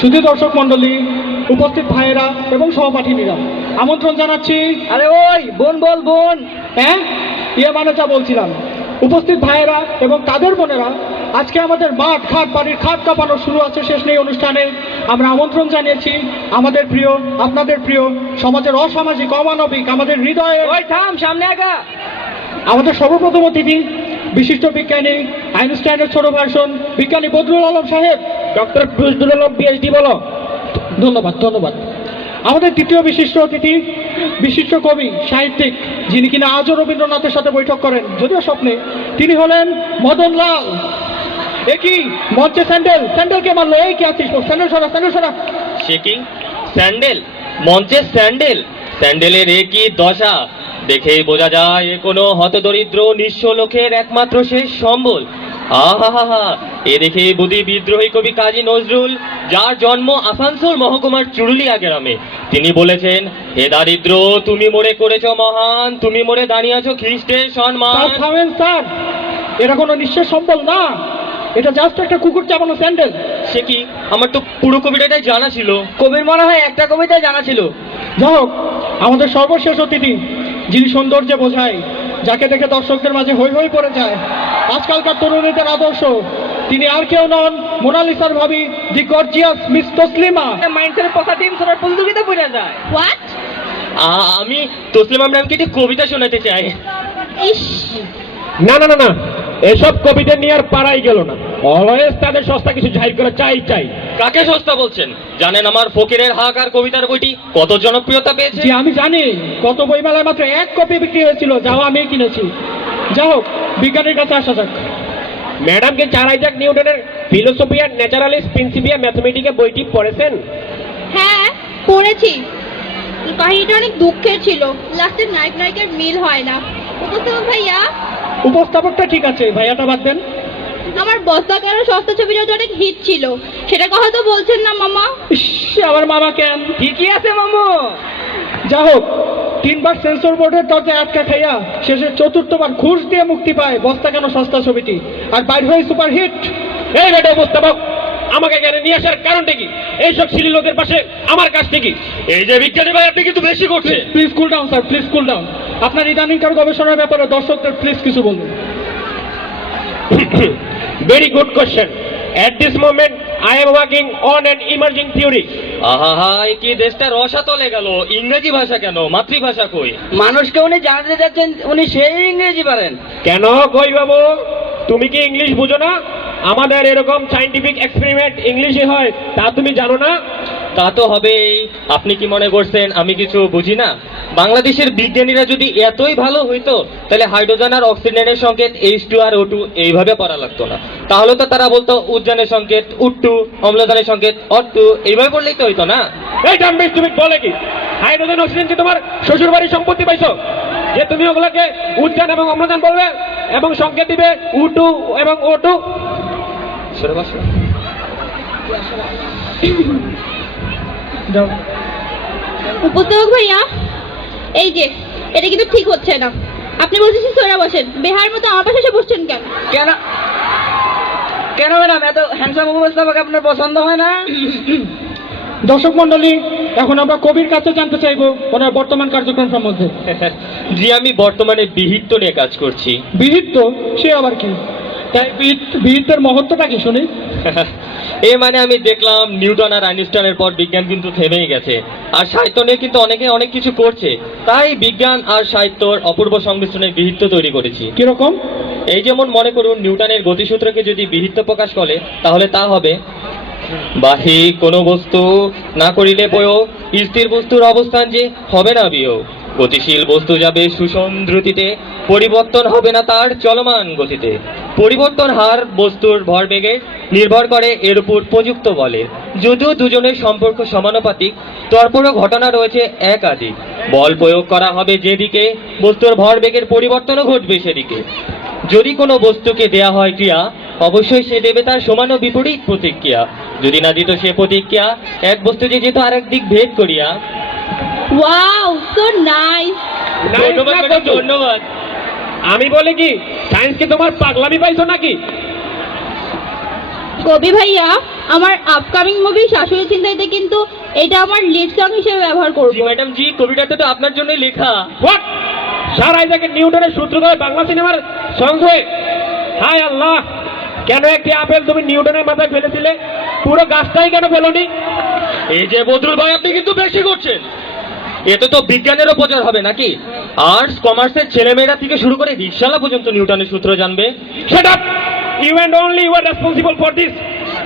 শুধু দর্শক মন্ডলী, উপস্থিত ভাইয়েরা এবং সহপাঠিনীরা, আমন্ত্রণ জানাচ্ছি। আরে ওই বোন বল বোন। হ্যাঁ, মানে যা বলছিলাম, উপস্থিত ভাইয়েরা এবং তাদের বোনেরা, আজকে আমাদের মাঠ ঘাট বাড়ির খাট কাঁপানো শুরু আছে শেষ নেই অনুষ্ঠানে। আমরা আমন্ত্রণ জানিয়েছি আমাদের প্রিয়, আপনাদের প্রিয়, সমাজের অসামাজিক অমানবিক, আমাদের হৃদয়ে, ওই থাম, সামনে আগা। আমাদের সর্বপ্রথম অতিথি বিশিষ্ট বিজ্ঞানী, আইনস্টাইনের ছোট ভার্সন বিজ্ঞানী বদরুল আলম সাহেব। ডক্টর ফজলুল আলম পিএইচডি বলো। ধন্যবাদ ধন্যবাদ। আমাদের তৃতীয় বিশিষ্ট অতিথি বিশিষ্ট কবি সাহিত্যিক, যিনি কিনা আজও রবীন্দ্রনাথের সাথে বৈঠক করেন, যদিও স্বপ্নে, তিনি হলেন মদন লাল। একই মঞ্চে স্যান্ডেলকে মারলো। এই কি আছিস, স্যান্ডেল সরা। সে কি স্যান্ডেল? মঞ্চে স্যান্ডেলের একই দশা, দেখেই বোঝা যায় এ কোনো হতদরিদ্র নিঃস্ব লোকের একমাত্র শেষ সম্বল। আহা, এ দেখে বুদ্ধি বিদ্রোহী কবি কাজী নজরুল, যার জন্ম আসানসোল মহকুমার চুরুলিয়া গ্রামে, তিনি বলেছেন, হে দারিদ্র তুমি মোরে করেছ মহান, তুমি মোরে দাঁড়িয়ে আছো খ্রিস্টের সম্মান। থামেন স্যার, এটা কোনো নিঃশ্বাস সম্বল না, এটা জাস্ট একটা কুকুর চাপানো স্যান্ডেল। সে কি, আমার তো পুরো কবিতাটাই জানা ছিল। কবির মনে হয় একটা কবিতায় জানা ছিল। যাই হোক, আমাদের সর্বশেষ অতিথি, যিনি সৌন্দর্যে বোঝায়, যাকে দেখে দর্শকদের মাঝে হই হই পড়ে যায়, আজকালকার তরুণীদের আদর্শ, তিনি আর কেউ নন, মোনালিসার ভাবি, দি গর্জিয়াস মিস তসলিমা। মাইন্ডসের পথা টিম সবার প্রতিযোগিতা পড়ে যায়। হোয়াট? আমি তসলিমা ম্যামকে একটি কবিতা শোনাতে চাই। ইস, না, এসব কবিতা নিয়ে আর পারাই গেল না। অলওয়েজ তাদের সস্তা কিছু জাহির করা চাই। কাকে সস্তা বলছেন? জানেন আমার ফকিরের হাহাকার কবিতার বইটি কত জনপ্রিয়তা পেয়েছে? জি আমি জানি, কত বইমেলায় মাত্র এক কপি বিক্রি হয়েছিল, যাও আমি কিনেছি। যাই হোক, বিজ্ঞানীর কাছে আসা যাক। ম্যাডামকে চার আইজাক নিউটনের ফিলোসফিয়া ন্যাচারালিস প্রিন্সিপিয়া ম্যাথমেটিকা বইটি পড়েছেন? হ্যাঁ পড়েছি। কাহিনীটা অনেক দুঃখের ছিল, লাস্টের নায়কের মিল হয় না। উপস্থাপক ভাইয়া, উপস্থাপকটা ঠিক আছে, ভাইয়াটা বাদ দেন। আমার বস্তা কেন সস্তা ছবিটা তো অনেক হিট ছিল, সেটা কথা তো বলছেন না মামা। ইস, আমার মামা কেন? ঠিকই আছে মামু। যাই হোক, 3 বার সেন্সর বোর্ডের দরজায় আটকা খাইয়া শেষে 4র্থবার ঘুষ দিয়ে মুক্তি পায় বস্তা কেন সস্তা ছবিটি, আর বাইর হয়ে সুপারহিট। এই বেটা উপস্থাপক, আমাকে এখানে নিয়ে আসার কারণটা কি? এইসব সিলি লোকের পাশে আমার কাজটা কি? এই যে বিজ্ঞানী ভাই, আপনি কিন্তু বেশি করছে। Please cool down sir, please cool down. আপনার ইদানিংকার গবেষণার ব্যাপারে দর্শকদের প্লিজ কিছু বলুন। Very good question. At this moment, I am working on an emerging theory. আহা, কি দেশটা রসাতলে গেল। ইংরেজি ভাষা কেন, মাতৃভাষা কই? মানুষকে উনি জানাতে যাচ্ছেন উনি সেই ইংরেজি পারেন। কেন কই বাবু, তুমি কি ইংলিশ বুঝো না? আমাদের এরকম সায়েন্টিফিক এক্সপেরিমেন্ট ইংলিশে হয়, তা তুমি জানো না? তা তো হবেই। আপনি কি মনে করছেন আমি কিছু বুঝি না? বাংলাদেশের বিজ্ঞানীরা যদি এতই ভালো হইতো, তাহলে হাইড্রোজেন আর অক্সিজেনের সংকেত H2 আর O2 এইভাবে পড়া লাগতো না। তাহলে তো তারা বলতো উদ্যানের সংকেত U2, অম্লজানের সংকেত O2, এইভাবে পড়লেই তো হইতো না। এই ডাম্বিস, তুমি বলে কি হাইড্রোজেন অক্সিজেন কি তোমার শ্বশুর বাড়ির সম্পত্তি পাইছো যে তুমি ওগুলোকে উদ্যান এবং অম্লজান বলবে এবং সংকেত দিবে U2 এবং O2? যাও। উপস্থাপক ভাইয়া, এই যে এটা কিন্তু ঠিক হচ্ছে না। আপনি বলছেন সোরা বসেন, বেহার মতো আমার পাশে এসে বসছেন কেন? কেন কেন ম্যাডাম, এত হ্যান্ডসাম উপস্থাপক আপনার পছন্দ হয় না? দর্শক মন্ডলী, এখন আমরা কবির কাছে জানতে চাইবো ওনার বর্তমান কার্যক্রম সম্বন্ধে। জি, আমি বর্তমানে বিহিত্ব নিয়ে কাজ করছি। বিহিত্ব? সে আবার কি? তাই বিহিত্বের মহত্বটা কি শুনি। মানে আমি দেখলাম নিউটন আর আইনস্টাইনের পর বিজ্ঞান কিন্তু থেমেই গেছে, আর সাহিত্য নিয়ে কিন্তু অনেকে অনেক কিছু করছে। তাই বিজ্ঞান আর সাহিত্যর অপূর্ব সংমিশ্রণে বিহিত্ব তৈরি করেছি। কিরকম? এই যেমন মনে করুন, নিউটনের গতিসূত্রকে যদি বিহিত্ব প্রকাশ করে, তাহলে তা হবে, বাহি কোনো বস্তু না করিলে প্রয়োগ, স্থির বস্তুর অবস্থান যে হবে না বিয়োগ, গতিশীল বস্তু যাবে সুষম দ্রুতিতে, পরিবর্তন হবে না তার চলমান গতিতে, পরিবর্তন হার বস্তুর ভরবেগে নির্ভর করে এর উপর প্রযুক্ত বলে, যদিও দুজনের সম্পর্ক সমানুপাতিক, তারপরও ঘটনা রয়েছে একাধিক, বল প্রয়োগ করা হবে যেদিকে, বস্তুর ভরবেগের পরিবর্তনও ঘটবে সেদিকে। যদি কোনো বস্তুকে দেয়া হয় ক্রিয়া, অবশ্যই সে দেবে তার সমান ও বিপরীত প্রতিক্রিয়া, যদি না দিত সে প্রতিক্রিয়া, এক বস্তু যে যেত আরেক দিক ভেদ করিয়া। Wow, so nice. ধন্যবাদ। আমি বলি কি, সায়েন্স কি তোমার পাগলামি পাইছো নাকি? কবি ভাইয়া, আমার আপকামিং মুভি শাশুড়ি চিন্তাইতে কিন্তু এটা আমার লিড সং হিসেবে ব্যবহার করব। জি ম্যাডাম জি, কবিতাটা তো আপনার জন্যই লেখা। হোয়াট? স্যার আইজাকের নিউটনের সূত্র ধরে বাংলা সিনেমার সঙ্গ হয়ে, হায় আল্লাহ, কেন একটি আপেল তুমি নিউটনের মাথায় ফেলেছিলে, পুরো গাছটাই কেন ফেলোনি? এই যে বদরুল ভাই, আপনি কিন্তু বেশি করছেন। এতে তো বিজ্ঞানেরও প্রচার হবে নাকি? আর্টস কমার্সের ছেলেমেয়েরা থেকে শুরু করে রিক্সাওয়ালা পর্যন্ত নিউটনের সূত্র জানবে। Shut up! You and only you are responsible for this.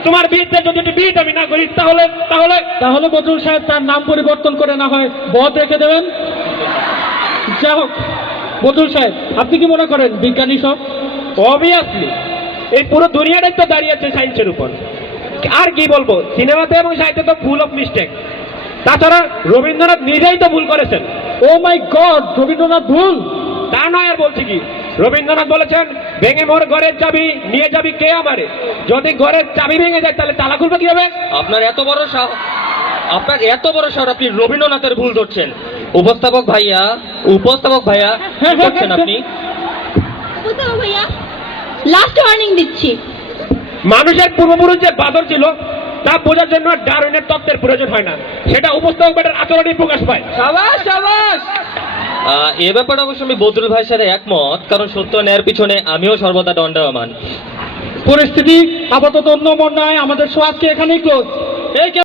তোমার বিয়েতে যদি একটি বিয়ে আমি না করি তাহলে তাহলে তাহলে বদরুল সাহেব তার নাম পরিবর্তন করে না হয় বদ রেখে দেবেন। যাই হোক, বদরুল সাহেব, আপনি কি মনে করেন বিজ্ঞানী সব? অবভিয়াসলি এই পুরো দুনিয়াটাই তো দাঁড়িয়ে আছে সায়েন্সের উপর। আর কি বলবো, সিনেমাতে এবং সাহিত্যে তো ফুল অফ মিস্টেক। তাছাড়া রবীন্দ্রনাথ নিজেই তো ভুল করেছেন। ও মাই গড, রবীন্দ্রনাথ ভুল? তা নয়, আর বলছি কি, রবীন্দ্রনাথ বলেছেন, ভেঙে মোর ঘরের চাবি নিয়ে যাবি কে আমারে। যদি ঘরের চাবি ভেঙে যায় তাহলে তালা খুলবে কিভাবে? আপনার এত বড় সাহস, আপনি রবীন্দ্রনাথের ভুল ধরছেন। উপস্থাপক ভাইয়া, কি করছেন আপনি? উপস্থাপক ভাইয়া, লাস্ট ওয়ার্নিং দিচ্ছি। মানুষের পূর্বপুরুষ যে বাদর ছিল তা বোঝার জন্য ডারউইনের তত্ত্বের প্রয়োজন হয় না, সেটা উপস্থাপক বেটার আচরণে প্রকাশ পায়। সাবাস সাবাস। এ ব্যাপারে অবশ্য আমি বদরুল ভাইয়ের সাথে একমত, কারণ সত্য ন্যায়ের পিছনে আমিও সর্বদা দণ্ডায়মান। পরিস্থিতি আপাতত অন্য নয়, আমাদের শো আজকে এখানেই ক্লোজ। এই